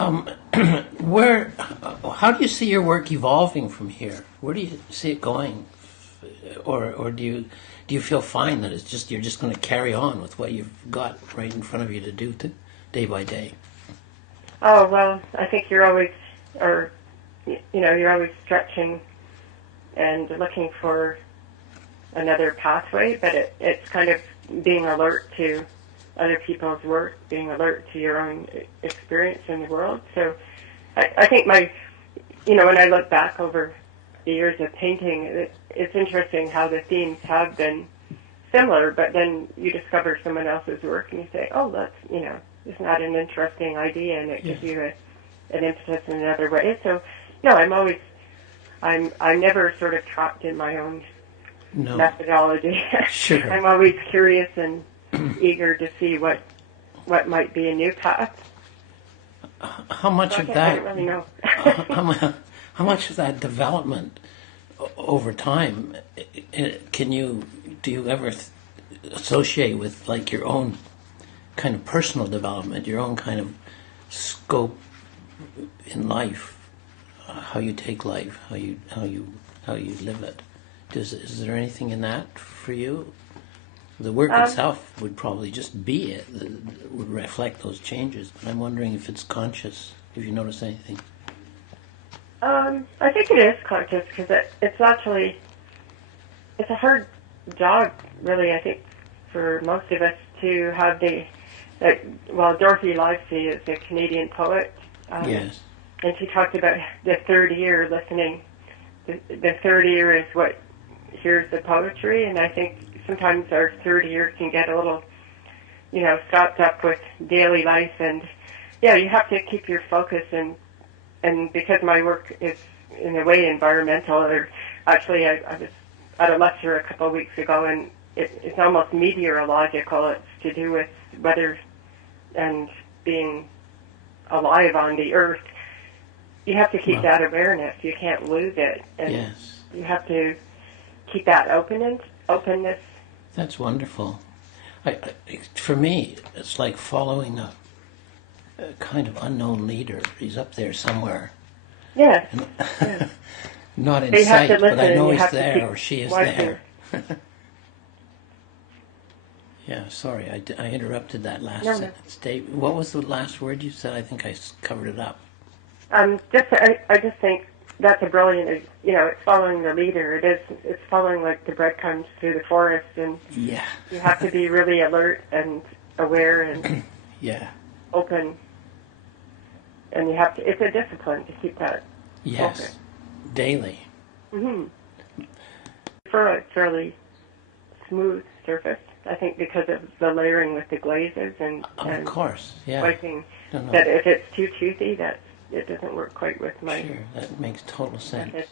Um, where, how do you see your work evolving from here? Where do you see it going, or do you feel fine that it's just you're just going to carry on with what you've got right in front of you to do day by day? Oh, well, I think you're always, or, you're always stretching and looking for another pathway, but it's kind of being alert to other people's work, being alert to your own experience in the world. So I think when I look back over the years of painting, it's interesting how the themes have been similar, but then you discover someone else's work and you say, oh, isn't that an interesting idea? And it gives you an impetus in another way. So, no, I'm never sort of trapped in my own No, methodology. sure. I'm always curious and eager to see what might be a new path. How much So of I that? don't really know. How much of that development over time do you ever associate with like your own kind of personal development, your own kind of scope in life, how you take life, how you live it? Is there anything in that for you? The work itself would probably just be it, would reflect those changes. But I'm wondering if it's conscious, if you notice anything. I think it is conscious because it's a hard job, really. I think for most of us to have Dorothy Livesey is a Canadian poet, Yes. and she talked about the third ear listening. The third ear is what hears the poetry, and I think sometimes our third ear can get a little, stopped up with daily life, and you have to keep your focus, and because my work is in a way environmental, or actually I was at a lecture a couple of weeks ago, and it's almost meteorological. It's to do with weather and being alive on the earth. You have to keep that awareness. You can't lose it, and Yes. you have to keep that openness. That's wonderful. For me, it's like following a kind of unknown leader. He's up there somewhere. Yes. Yes. Not in So you have to sight, but I listen, and know you he's have to there keep or she is watching. there. Yeah, sorry, I interrupted that last No. statement. What was the last word you said? I think I covered it up. I just think that's a brilliant. It's following the leader. It's following like the breadcrumbs through the forest, and Yeah. you have to be really alert and aware and Yeah. open. And you have to. It's a discipline to keep that Yes. focus. Daily. Mm-hmm. For a fairly smooth surface, I think, because of the layering with the glazes and Of course. Yeah. wiping. No. That if it's too toothy, it doesn't work quite with my Sure. That makes total sense. method.